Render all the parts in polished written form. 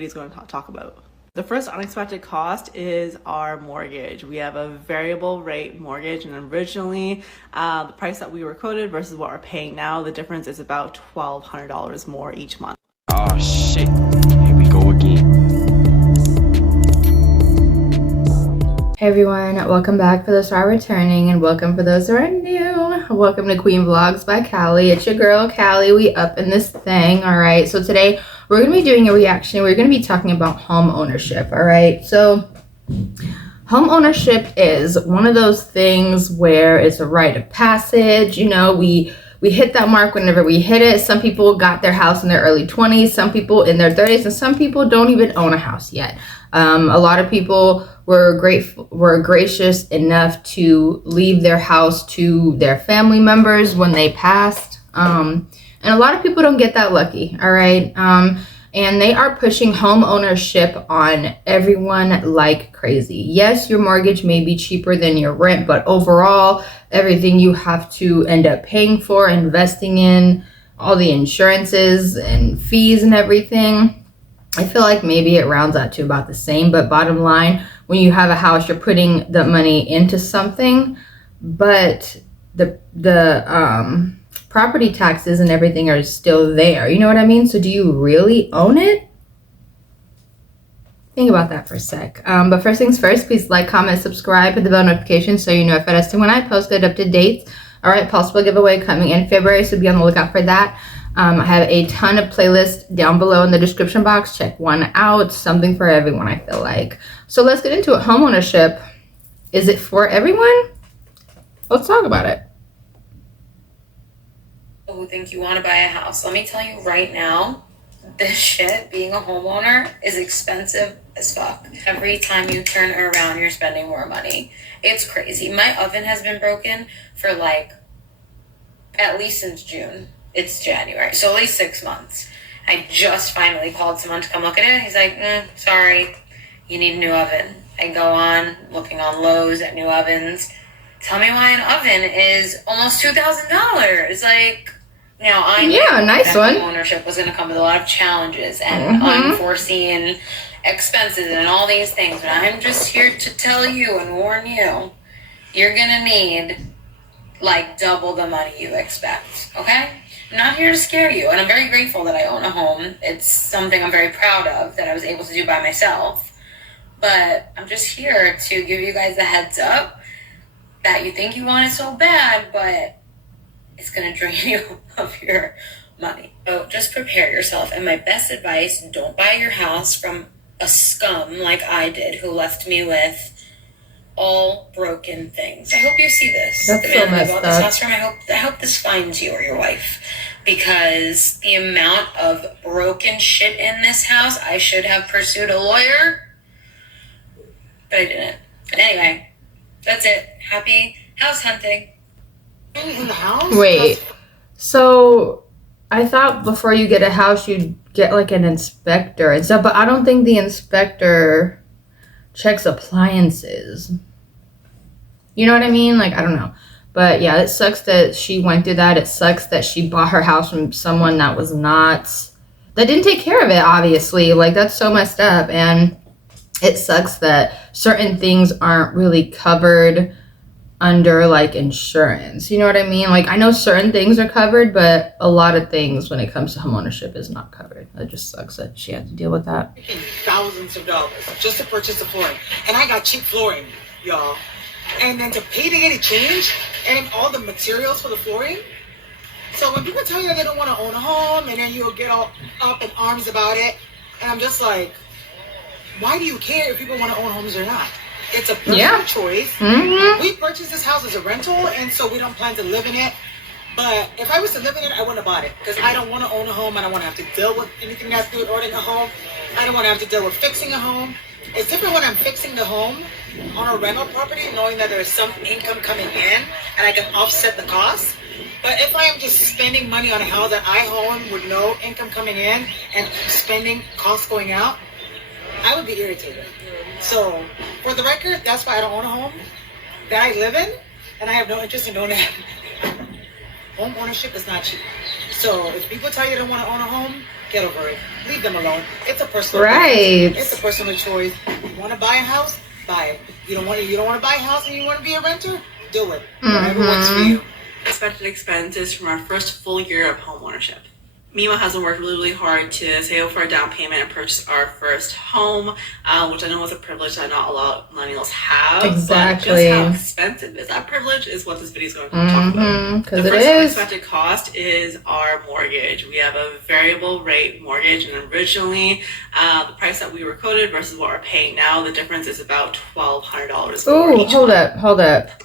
He's going to talk about. The first unexpected cost is our mortgage. We have a variable rate mortgage, and originally the price that we were quoted versus what we're paying now, the difference is about $1,200 more each month. Oh shit, here we go again. Hey everyone, welcome back for those who are returning, and welcome for those who are new. Welcome to Queen Vlogs by Callie. It's your girl Callie. We up in this thing. All right, so today we're gonna be doing a reaction. We're gonna be talking about home ownership. All right, so home ownership is one of those things where it's a rite of passage. You know, we hit that mark whenever we hit it. Some people got their house in their early 20s, some people in their 30s, and some people don't even own a house yet. A lot of people were gracious enough to leave their house to their family members when they passed. And a lot of people don't get that lucky, all right? And they are pushing home ownership on everyone like crazy. Yes, your mortgage may be cheaper than your rent, but overall, everything you have to end up paying for, investing in, all the insurances and fees and everything, I feel like maybe it rounds out to about the same. But bottom line, when you have a house, you're putting the money into something, but the property taxes and everything are still there. You know what I mean? So do you really own it? Think about that for a sec. But first things first, please like, comment, subscribe, hit the bell notification so you know if as to when I post good up to dates. All right, possible giveaway coming in February, so be on the lookout for that. I have a ton of playlists down below in the description box. Check one out. Something for everyone, I feel like. So let's get into it. Homeownership. Is it for everyone? Let's talk about it. Who think you want to buy a house? Let me tell you right now, this shit, being a homeowner, is expensive as fuck. Every time you turn around, you're spending more money. It's crazy. My oven has been broken for like at least since June. It's January, so at least 6 months. I just finally called someone to come look at it. He's like, sorry, you need a new oven. I go on looking on Lowe's at new ovens. Tell me why an oven is almost $2,000. Like, now I knew nice one. Ownership was going to come with a lot of challenges and unforeseen expenses and all these things. But I'm just here to tell you and warn you, you're going to need like double the money you expect. Okay? I'm not here to scare you, and I'm very grateful that I own a home. It's something I'm very proud of that I was able to do by myself. But I'm just here to give you guys a heads up that you think you want it so bad, but it's going to drain you of your money. So just prepare yourself. And my best advice, don't buy your house from a scum like I did who left me with all broken things. I hope you see this. That's the so man messed who bought up. this house from, I hope this finds you or your wife, because the amount of broken shit in this house, I should have pursued a lawyer, but I didn't. But anyway, that's it. Happy house hunting. In the house? Wait, so I thought before you get a house, you'd get like an inspector and stuff, but I don't think the inspector checks appliances. You know what I mean? Like, I don't know. But yeah, it sucks that she went through that. It sucks that she bought her house from someone that didn't take care of it, obviously. Like, that's so messed up. And it sucks that certain things aren't really covered under like insurance. You know what I mean? Like, I know certain things are covered, but a lot of things when it comes to homeownership is not covered. It just sucks that she had to deal with that. Thousands of dollars just to purchase the flooring. And I got cheap flooring, y'all. And then to pay to get it changed and all the materials for the flooring. So when people tell you that they don't want to own a home and then you'll get all up in arms about it, and I'm just like, why do you care if people want to own homes or not? It's a personal choice. We purchased this house as a rental, and so we don't plan to live in it. But if I was to live in it, I wouldn't have bought it, because I don't want to own a home. I don't want to have to deal with anything that's to do with owning a home. I don't want to have to deal with fixing a home. It's different when I'm fixing the home on a rental property, knowing that there's some income coming in and I can offset the cost. But if I am just spending money on a house that I own with no income coming in and spending costs going out, I would be irritated. So, for the record, that's why I don't own a home that I live in, and I have no interest in owning it. Home ownership is not cheap. So if people tell you they don't want to own a home, get over it. Leave them alone. It's a personal Right. It's a personal choice. You want to buy a house? Buy it. You don't want to buy a house and you want to be a renter? Do it. Whatever works for you. Expected expenses from our first full year of home ownership. Me and my husband worked really hard to save for a down payment and purchase our first home, which I know is a privilege that not a lot of millennials have. Exactly. But just how expensive is that privilege is what this video is going to talk about. Because The it first is. unexpected cost is our mortgage. We have a variable rate mortgage, and originally the price that we were quoted versus what we're paying now, the difference is about $1,200 more Ooh, each hold month. up.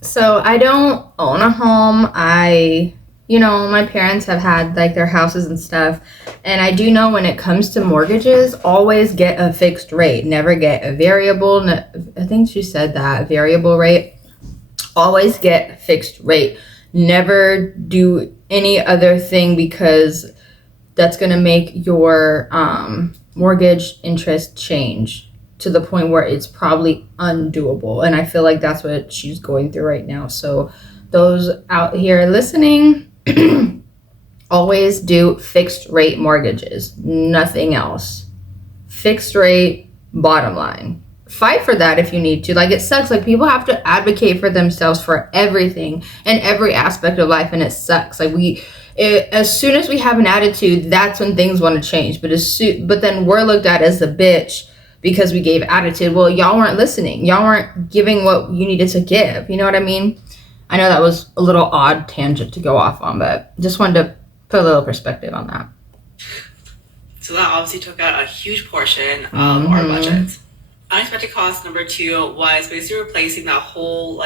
So I don't own a home. My parents have had like their houses and stuff. And I do know when it comes to mortgages, always get a fixed rate. Never get a variable. I think she said that, variable rate. Always get fixed rate. Never do any other thing because that's going to make your mortgage interest change to the point where it's probably undoable. And I feel like that's what she's going through right now. So those out here listening, always do fixed rate mortgages, nothing else. Fixed rate, bottom line. Fight for that if you need to. Like, it sucks. Like, people have to advocate for themselves for everything and every aspect of life, and it sucks. Like, as soon as we have an attitude, that's when things want to change. But then we're looked at as a bitch because we gave attitude. Well, y'all weren't listening. Y'all weren't giving what you needed to give. You know what I mean? I know that was a little odd tangent to go off on, but just wanted to put a little perspective on that. So that obviously took out a huge portion of our budget. Unexpected cost number 2 was basically replacing that whole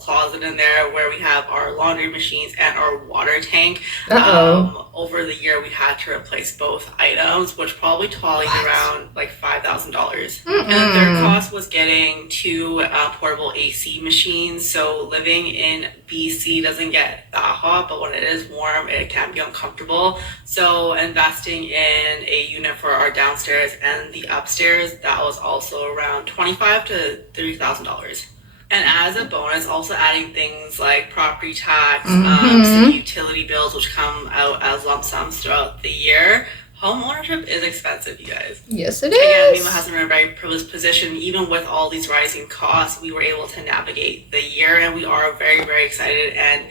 closet in there where we have our laundry machines and our water tank. Over the year we had to replace both items, which probably tallied around $5,000. And the third cost was getting 2 portable AC machines. So living in BC doesn't get that hot, but when it is warm it can be uncomfortable. So investing in a unit for our downstairs and the upstairs, that was also around $25,000 to $30,000. And as a bonus, also adding things like property tax, city utility bills, which come out as lump sums throughout the year. Home ownership is expensive, you guys. Yes, it Again, me is. and my husband are in a very privileged position. Even with all these rising costs, we were able to navigate the year, and we are very, very excited and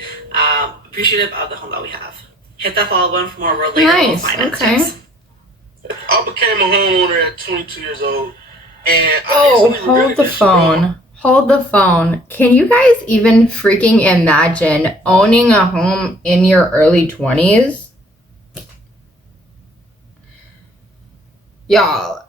appreciative of the home that we have. Hit that follow button for more relatable finance tips. I became a homeowner at 22 years old, and Hold the phone. Hold the phone. Can you guys even freaking imagine owning a home in your early 20s? Y'all,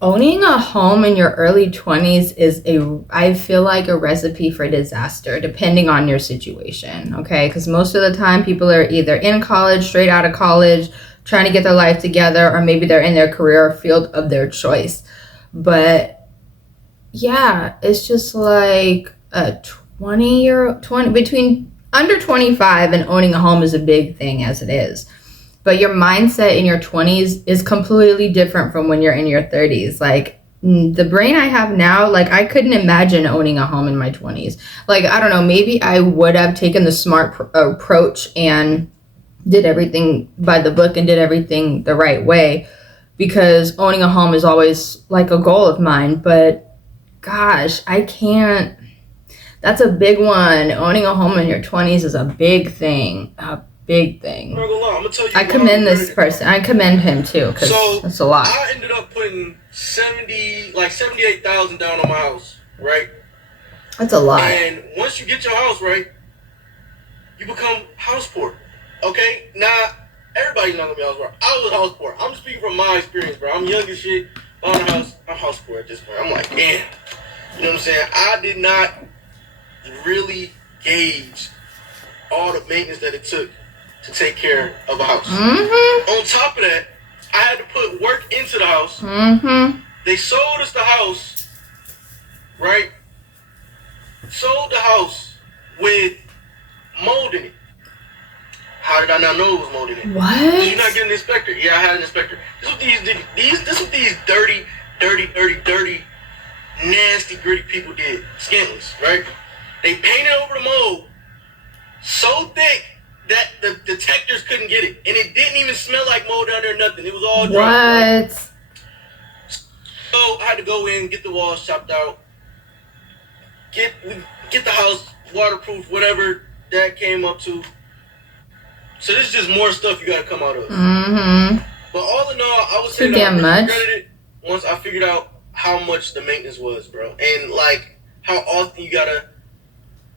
owning a home in your early 20s is I feel like a recipe for disaster, depending on your situation, okay? Because most of the time people are either in college, straight out of college, trying to get their life together, or maybe they're in their career field of their choice. But yeah, it's just like a between under 25 and owning a home is a big thing as it is. But your mindset in your 20s is completely different from when you're in your 30s. Like, the brain I have now, I couldn't imagine owning a home in my 20s. I don't know, maybe I would have taken the smart approach and did everything by the book and did everything the right way, because owning a home is always a goal of mine. But gosh, I can't. That's a big one. Owning a home in your 20s is a big thing. Big thing. I'm not gonna lie, I'm gonna tell you, I commend this person. I commend him too, because that's a lot. I ended up putting 78,000 down on my house, right? That's a lot. And once you get your house right, you become house poor. Okay? Now, everybody's not gonna be house poor. I was house poor. I'm speaking from my experience, bro. I'm young as shit. Bought a house. I'm house poor at this point. I'm like, damn. You know what I'm saying? I did not really gauge all the maintenance that it took to take care of a house. Mm-hmm. On top of that, I had to put work into the house. Mm-hmm. They sold us the house, right? Sold the house with mold in it. How did I not know it was mold in it? What? Did you not get an inspector? Yeah, I had an inspector. This is what these dirty, nasty, gritty people did. Scantless, right? They painted over the mold so thick that the detectors couldn't get it, and it didn't even smell like mold down there. Nothing. It was all dry. What? So I had to go in, get the walls chopped out, get the house waterproof, whatever that came up to. So this is just more stuff you gotta come out of. Mm-hmm. But all in all, I would Too say damn that I much. regretted it once I figured out how much the maintenance was, bro, and like how often you gotta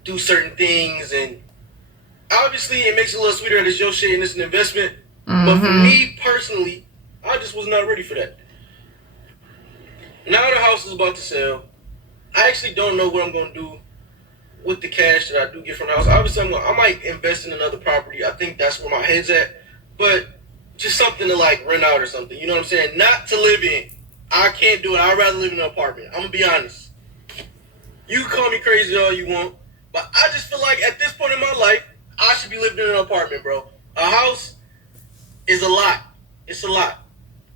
do certain things, and obviously it makes it a little sweeter that it's your shit and it's an investment. But for me personally, I just was not ready for that. Now the house is about to sell. I actually don't know what I'm gonna do with the cash that I do get from the house. Obviously, I might invest in another property. I think that's where my head's at. But just something to like rent out or something. You know what I'm saying? Not to live in. I can't do it. I'd rather live in an apartment. I'm gonna be honest. You can call me crazy all you want, but I just feel like at this point in my life, I should be living in an apartment, bro. A house is a lot. It's a lot.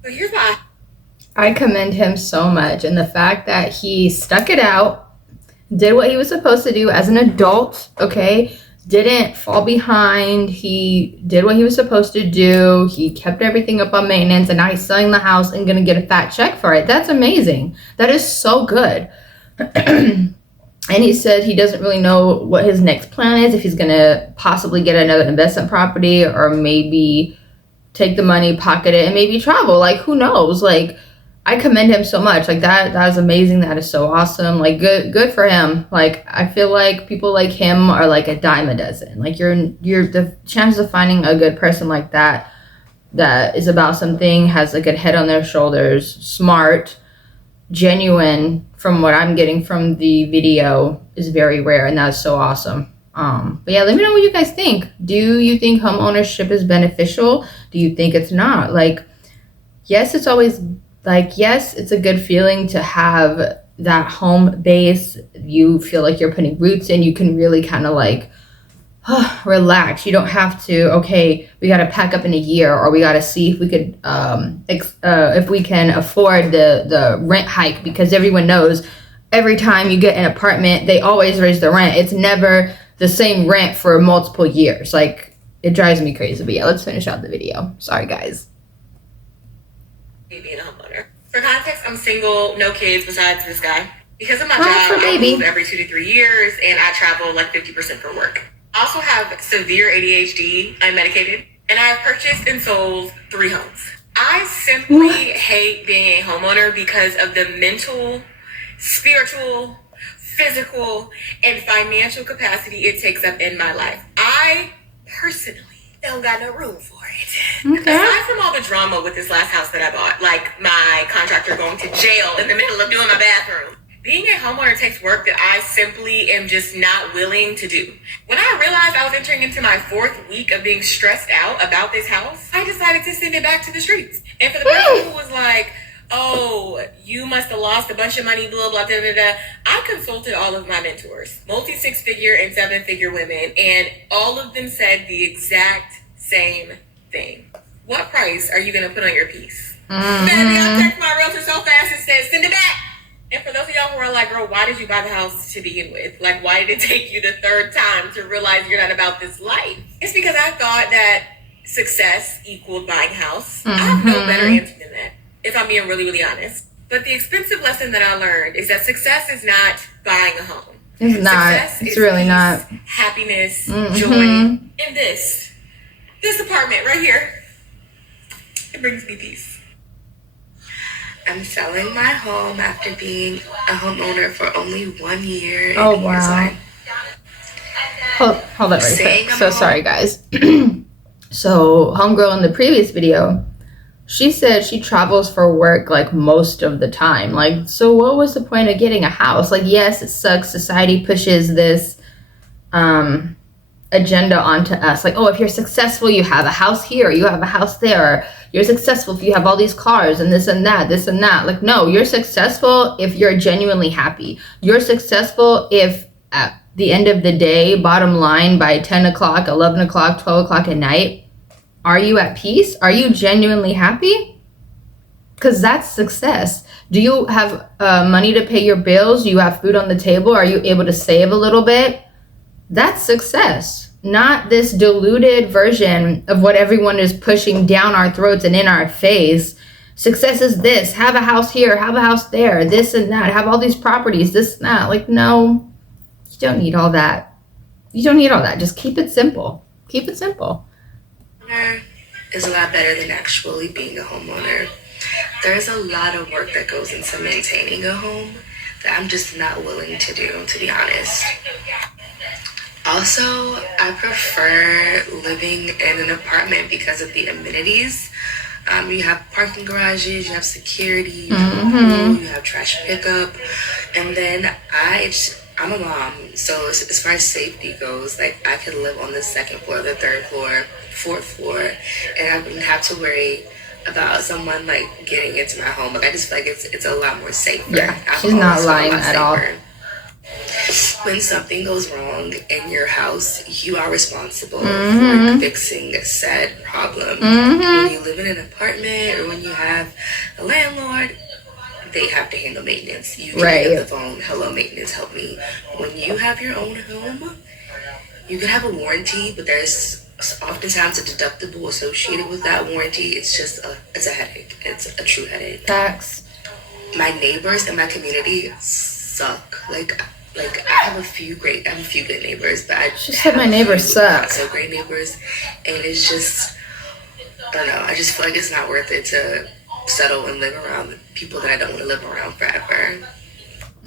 But here's my I commend him so much, and the fact that he stuck it out, did what he was supposed to do as an adult, okay? Didn't fall behind. He did what he was supposed to do. He kept everything up on maintenance, and now he's selling the house and gonna get a fat check for it. That's amazing. That is so good. And he said he doesn't really know what his next plan is, if he's gonna possibly get another investment property or maybe take the money, pocket it, and maybe travel. Like, who knows? Like, I commend him so much. Like, that is amazing. That is so awesome. Like, good for him. Like, I feel like people like him are like a dime a dozen. Like, you're the chances of finding a good person like that is about something, has a good head on their shoulders, smart, genuine, from what I'm getting from the video, is very rare, and that's so awesome. But yeah, let me know what you guys think. Do you think home ownership is beneficial? Do you think it's not? Like, yes, it's always like, yes, it's a good feeling to have that home base. You feel like you're putting roots in. You can really kind of like relax. You don't have to, okay, we got to pack up in a year, or we got to see if we could, if we can afford the rent hike, because everyone knows every time you get an apartment, they always raise the rent. It's never the same rent for multiple years. Like, it drives me crazy. But yeah, let's finish out the video. Sorry, guys. Being a homeowner. For context, I'm single, no kids besides this guy. Because of my Well, job, for I baby. move every 2 to 3 years, and I travel like 50% for work. I also have severe ADHD, I'm medicated, and I have purchased and sold 3 homes. I simply hate being a homeowner because of the mental, spiritual, physical, and financial capacity it takes up in my life. I personally don't got no room for it. Okay. Aside from all the drama with this last house that I bought, like my contractor going to jail in the middle of doing my bathroom, being a homeowner takes work that I simply am just not willing to do. When I realized I was entering into my 4th week of being stressed out about this house, I decided to send it back to the streets. And for the person who was like, oh, you must have lost a bunch of money, blah, blah, da, da, da. I consulted all of my mentors, multi-6-figure and 7-figure women, and all of them said the exact same thing. What price are you going to put on your piece? Baby, I text my realtor so fast and said, send it back. And for those of y'all who are like, girl, why did you buy the house to begin with? Like, why did it take you the 3rd time to realize you're not about this life? It's because I thought that success equaled buying a house. I have no better answer than that, if I'm being really, really honest. But the expensive lesson that I learned is that success is not buying a home. It's not. Success It's is really peace, not. happiness, joy. And this apartment right here, it brings me peace. I'm selling my home after being a homeowner for only 1 year. And Oh, here's wow. why. Hold that right Saying quick. I'm So home. sorry, guys. So homegirl in the previous video, she said she travels for work like most of the time. Like, so what was the point of getting a house? Like, yes, it sucks. Society pushes this agenda onto us. Like, oh, if you're successful, you have a house here, you have a house there. You're successful if you have all these cars and this and that, this and that. Like, no, you're successful if you're genuinely happy. You're successful if at the end of the day, bottom line, by 10 o'clock, 11 o'clock, 12 o'clock at night, are you at peace? Are you genuinely happy? Because that's success. Do you have money to pay your bills? Do you have food on the table? Are you able to save a little bit? That's success. not this diluted version of what everyone is pushing down our throats and in our face. Success is this, have a house here, have a house there, this and that, have all these properties, this and that. Like, no, you don't need all that. You don't need all that. Just keep it simple. Keep it simple. Is a lot better than actually being a homeowner. There's a lot of work that goes into maintaining a home that I'm just not willing to do, to be honest. Also, I prefer living in an apartment because of the amenities. You have parking garages, you have security, you have a pool, you have trash pickup, and then I'm a mom, so as far as safety goes, like I could live on the second floor, the third floor, fourth floor, and I wouldn't have to worry about someone like getting into my home. Like I just feel like it's a lot more safer. Yeah, she's not lying at all. When something goes wrong in your house, you are responsible for fixing said problem. When you live in an apartment or when you have a landlord, they have to handle maintenance. You can pick up the phone, hello maintenance, help me. When you have your own home, you can have a warranty, but there's oftentimes a deductible associated with that warranty. It's just it's a headache. It's a true headache. Facts. My neighbors in my community suck. Like I have a few good neighbors, but I just said my neighbors suck. Not so great neighbors, and it's just, I don't know. I just feel like it's not worth it to settle and live around the people that I don't want to live around forever.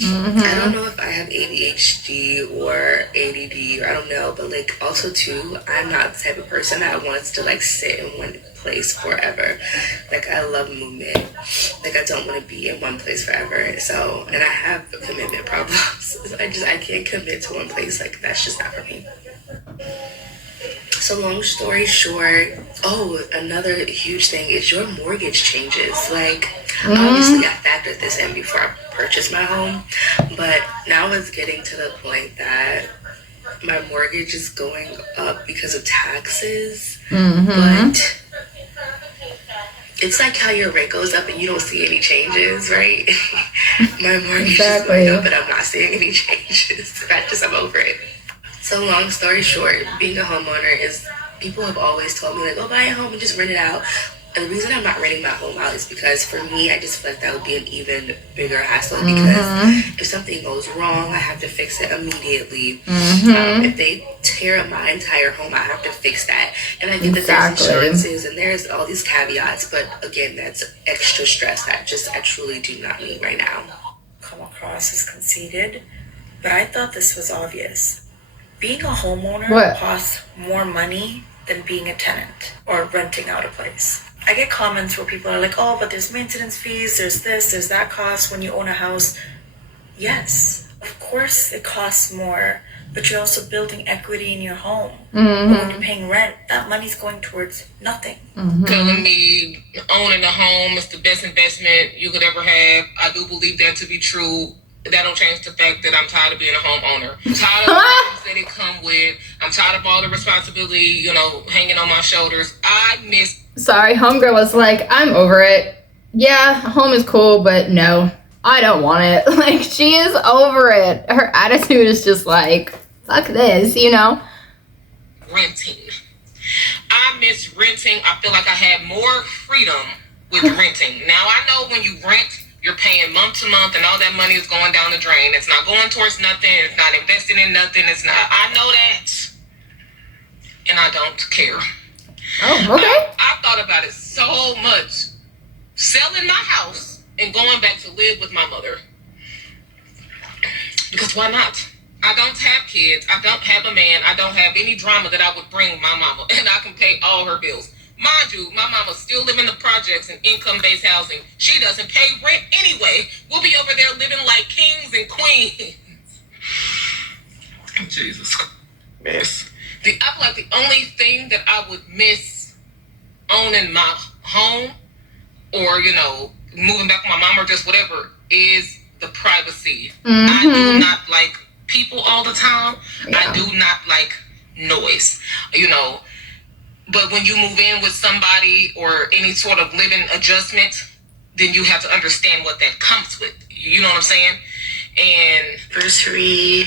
I don't know if I have ADHD or ADD, or I don't know, but like also too, I'm not the type of person that wants to like sit in one place forever. Like I love movement. Like I don't want to be in one place forever. So, and I have commitment problems. I can't commit to one place. Like that's just not for me. So long story short, another huge thing is your mortgage changes. Like obviously I factored this in before I purchased my home, but now it's getting to the point that my mortgage is going up because of taxes. But it's like how your rent goes up and you don't see any changes, right? My mortgage is going up and I'm not seeing any changes. I'm over it. So long story short, being a homeowner is, people have always told me like, oh, buy a home and just rent it out. And the reason I'm not renting my home out is because for me, I just feel like that would be an even bigger hassle because if something goes wrong, I have to fix it immediately. If they tear up my entire home, I have to fix that. And I get that there's insurances and there's all these caveats, but again, that's extra stress that I truly do not need right now. Come across as conceited, but I thought this was obvious. Being a homeowner costs more money than being a tenant or renting out a place. I get comments where people are like, oh, but there's maintenance fees, there's this, there's that cost when you own a house. Yes, of course it costs more, but you're also building equity in your home. But when you're paying rent, that money's going towards nothing. Telling me owning a home is the best investment you could ever have. I do believe that to be true. That don't change the fact that I'm tired of being a homeowner. I'm tired of the things that it come with. I'm tired of all the responsibility, hanging on my shoulders. Sorry, homegirl was like, I'm over it. Yeah, home is cool, but no, I don't want it. Like, she is over it. Her attitude is just like, fuck this, Renting. I miss renting. I feel like I had more freedom with renting. Now, I know when you rent, you're paying month to month and all that money is going down the drain. It's not going towards nothing. It's not investing in nothing. I know that. And I don't care. Oh, okay. I thought about it so much. Selling my house and going back to live with my mother. Because why not? I don't have kids. I don't have a man. I don't have any drama that I would bring my mama. And I can pay all her bills. Mind you, my mama still live in the projects and income-based housing. She doesn't pay rent anyway. We'll be over there living like kings and queens. Jesus. Mess. I feel like the only thing that I would miss owning my home or, moving back with my mom or just whatever is the privacy. I do not like people all the time. Yeah. I do not like noise, But when you move in with somebody or any sort of living adjustment, then you have to understand what that comes with. You know what I'm saying? And anniversary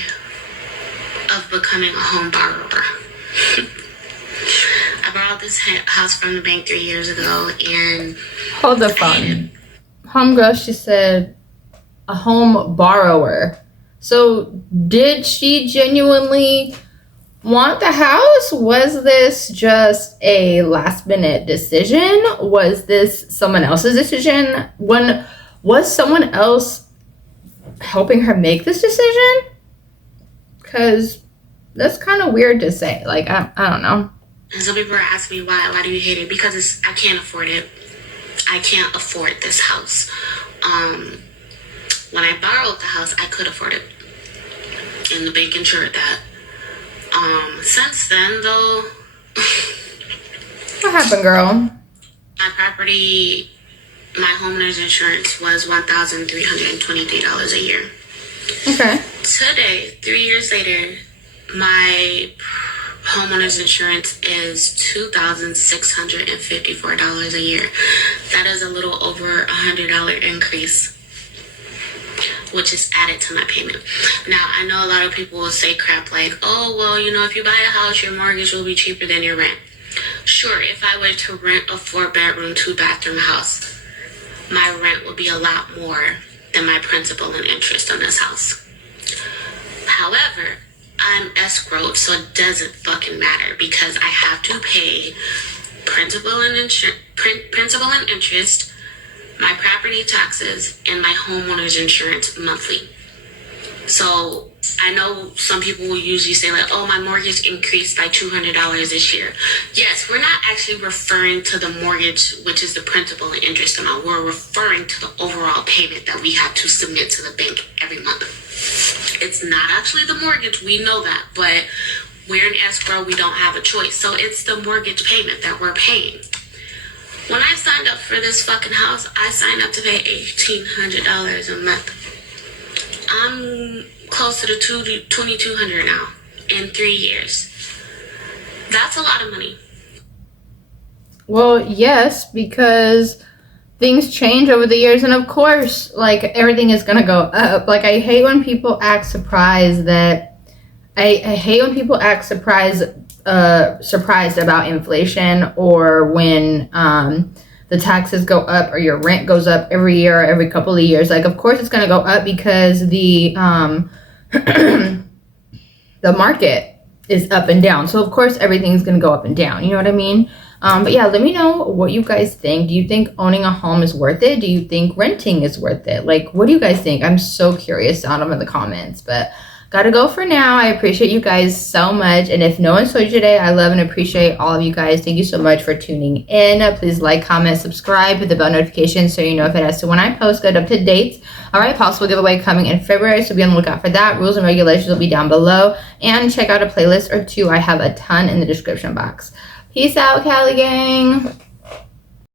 of becoming a home borrower. I borrowed this house from the bank 3 years ago, and hold the phone. Homegirl, she said a home borrower. So did she genuinely want the house? Was this just a last minute decision? Was this someone else's decision? Was someone else helping her make this decision? Because that's kind of weird to say. Like, I don't know. And some people are asking me, why do you hate it? Because I can't afford it. I can't afford this house. When I borrowed the house, I could afford it. And the bank insured that. Since then, though... What happened, girl? My property, my homeowner's insurance was $1,323 a year. Okay. Today, 3 years later, my homeowner's insurance is $2,654 a year. That is a little over $100 increase, which is added to my payment. Now, I know a lot of people will say crap like, oh, well, you know, if you buy a house, your mortgage will be cheaper than your rent. Sure, if I were to rent a 4-bedroom, 2-bathroom house, my rent would be a lot more than my principal and interest on this house. However, I'm escrowed, so it doesn't fucking matter because I have to pay principal and interest, my property taxes, and my homeowner's insurance monthly. So I know some people will usually say like, oh, my mortgage increased by $200 this year. Yes, we're not actually referring to the mortgage, which is the principal and interest amount. We're referring to the overall payment that we have to submit to the bank every month. It's not actually the mortgage, we know that, but we're in escrow, we don't have a choice. So it's the mortgage payment that we're paying. When I signed up for this fucking house, I signed up to pay $1,800 a month. I'm close to the $2,200 now in 3 years. That's a lot of money. Well, yes, because things change over the years, and of course, like, everything is gonna go up. Like, I hate when people act surprised that I hate when people act surprised about inflation, or when the taxes go up or your rent goes up every year or every couple of years. Like, of course it's going to go up because the the market is up and down. So of course everything's going to go up and down. You know what I mean? But yeah, let me know what you guys think. Do you think owning a home is worth it? Do you think renting is worth it? Like, what do you guys think? I'm so curious. Down them in the comments. But gotta go for now. I appreciate you guys so much. And if no one told you today, I love and appreciate all of you guys. Thank you so much for tuning in. Please like, comment, subscribe, hit the bell notification so you know if it has to when I post good up to dates. All right, possible giveaway coming in February, so be on the lookout for that. Rules and regulations will be down below. And check out a playlist or two. I have a ton in the description box. Peace out, Cali gang.